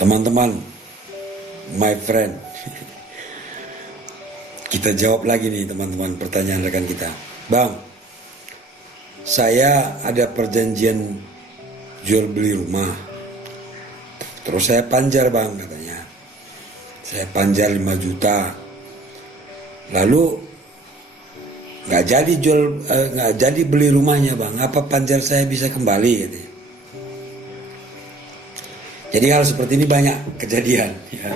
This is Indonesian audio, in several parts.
Teman-teman, my friend, kita jawab lagi nih teman-teman pertanyaan rekan kita. Bang, saya ada perjanjian jual beli rumah. Terus saya panjar bang katanya. Saya panjar 5 juta. Lalu nggak jadi beli rumahnya bang. Apa panjar saya bisa kembali? Gitu. Jadi hal seperti ini banyak kejadian, ya.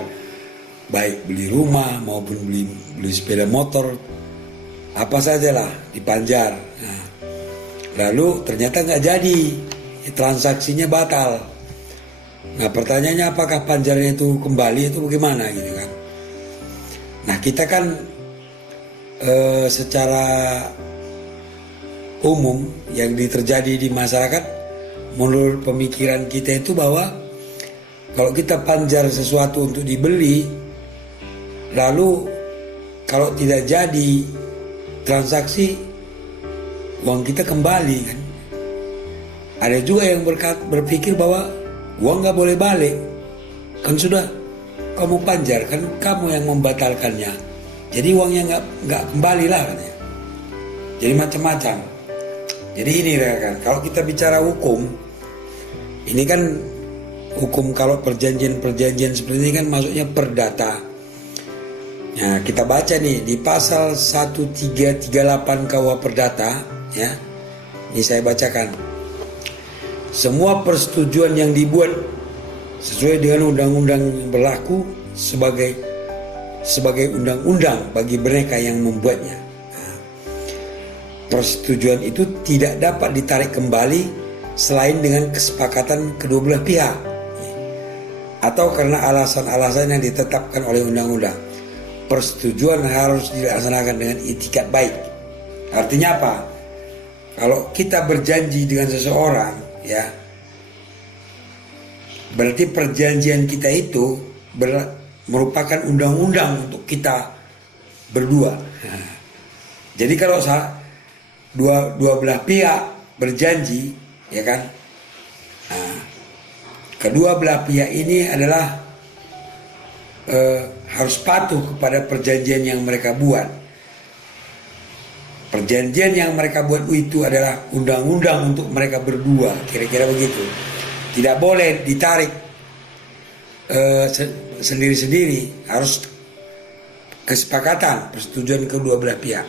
Baik beli rumah maupun beli sepeda motor, apa sajalah dipanjar. Nah, lalu ternyata nggak jadi, transaksinya batal. Nah pertanyaannya apakah panjarnya itu kembali itu bagaimana gitu kan? Nah kita kan secara umum yang terjadi di masyarakat, menurut pemikiran kita itu bahwa kalau kita panjar sesuatu untuk dibeli, lalu kalau tidak jadi transaksi, uang kita kembali kan. Ada juga yang berpikir bahwa uang nggak boleh balik, kan sudah kamu panjar, kan kamu yang membatalkannya, jadi uangnya nggak kembali lah katanya. Jadi macam-macam. Jadi ini kan, kalau kita bicara hukum, ini kan hukum kalau perjanjian seperti ini kan masuknya perdata. Nah kita baca nih di pasal 1338 KUH Perdata, ya. Ini saya bacakan. Semua persetujuan yang dibuat sesuai dengan undang-undang yang berlaku sebagai undang-undang bagi mereka yang membuatnya. Nah, persetujuan itu tidak dapat ditarik kembali selain dengan kesepakatan kedua belah pihak, atau karena alasan-alasan yang ditetapkan oleh undang-undang. Persetujuan harus dilaksanakan dengan itikat baik. Artinya apa? Kalau kita berjanji dengan seseorang, ya, berarti perjanjian kita itu merupakan undang-undang untuk kita berdua. Jadi kalau dua belah pihak berjanji, ya kan? Nah, kedua belah pihak ini adalah harus patuh kepada perjanjian yang mereka buat. Perjanjian yang mereka buat itu adalah undang-undang untuk mereka berdua, kira-kira begitu. Tidak boleh ditarik sendiri-sendiri, harus kesepakatan, persetujuan kedua belah pihak.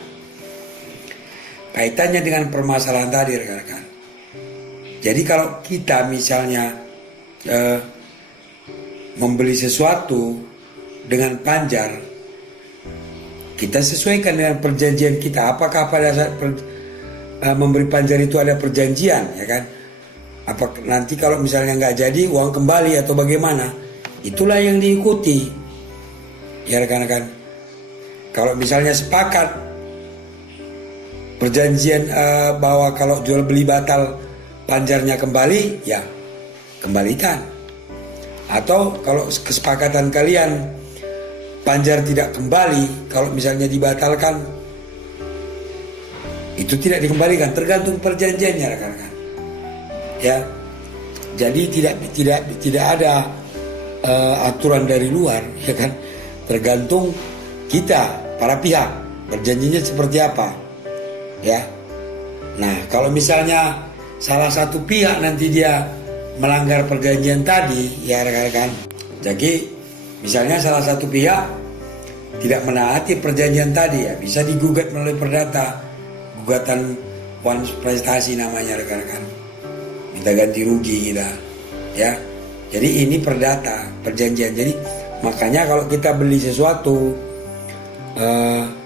Kaitannya dengan permasalahan tadi rekan-rekan. Jadi kalau kita misalnya membeli sesuatu dengan panjar, kita sesuaikan dengan perjanjian kita. Apakah pada saat memberi panjar itu ada perjanjian, ya kan? Apa nanti kalau misalnya nggak jadi uang kembali atau bagaimana? Itulah yang diikuti, ya rekan-rekan. Kalau misalnya sepakat perjanjian bahwa kalau jual beli batal panjarnya kembali, ya kembalikan. Atau kalau kesepakatan kalian panjar tidak kembali, kalau misalnya dibatalkan, itu tidak dikembalikan, tergantung perjanjiannya rekan-rekan. Ya, jadi tidak ada aturan dari luar, ya kan? Tergantung kita, para pihak perjanjiannya seperti apa, ya. Nah, kalau misalnya salah satu pihak nanti dia melanggar perjanjian tadi, ya rekan-rekan. Jadi misalnya salah satu pihak tidak menaati perjanjian tadi, ya bisa digugat melalui perdata, gugatan wan prestasi namanya rekan-rekan. Minta ganti rugi kita, ya. Jadi ini perdata, perjanjian. Jadi makanya kalau kita beli sesuatu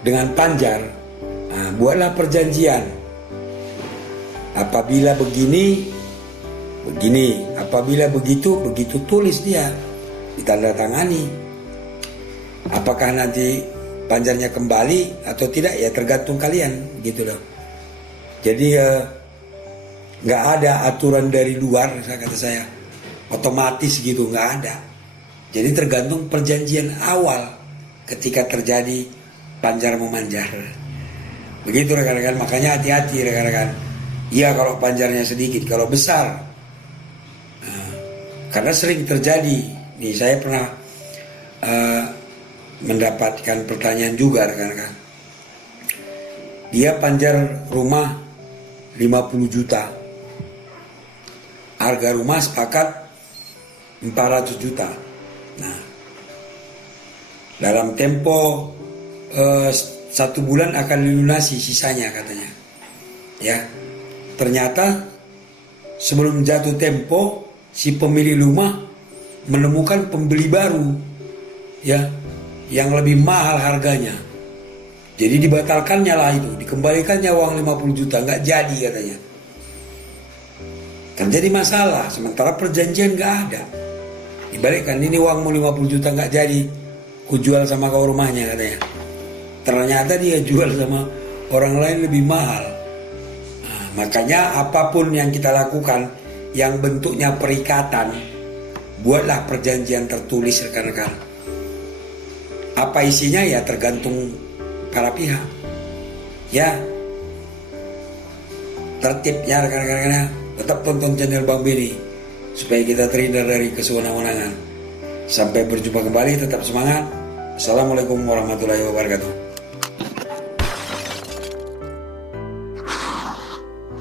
dengan panjar, buatlah perjanjian. Apabila begini, apabila begitu, tulis dia, ditandatangani. Apakah nanti panjarnya kembali atau tidak, ya tergantung kalian, gitu loh. Jadi nggak ada aturan dari luar, kata saya, otomatis gitu, nggak ada. Jadi tergantung perjanjian awal ketika terjadi panjar memanjar. Begitu rekan-rekan, makanya hati-hati rekan-rekan. Iya kalau panjarnya sedikit, kalau besar, karena sering terjadi Nih saya pernah mendapatkan pertanyaan juga rekan-rekan. Dia panjar rumah 50 juta. Harga rumah sepakat 400 juta. Nah, dalam tempo 1 bulan akan dilunasi sisanya katanya. Ya, ternyata sebelum jatuh tempo si pemilik rumah menemukan pembeli baru, ya, yang lebih mahal harganya. Jadi dibatalkannya lah itu, dikembalikannya uang 50 juta, nggak jadi katanya. Kan jadi masalah, sementara perjanjian nggak ada. Dibalikkan, ini uangmu 50 juta nggak jadi, ku jual sama kau rumahnya katanya. Ternyata dia jual sama orang lain lebih mahal. Nah, makanya apapun yang kita lakukan yang bentuknya perikatan, buatlah perjanjian tertulis rekan-rekan. Apa isinya ya tergantung para pihak. Ya, tertibnya rekan-rekan. Tetap tonton channel Bang Benny supaya kita terhindar dari kesewenang-wenangan. Sampai berjumpa kembali, tetap semangat. Assalamualaikum warahmatullahi wabarakatuh.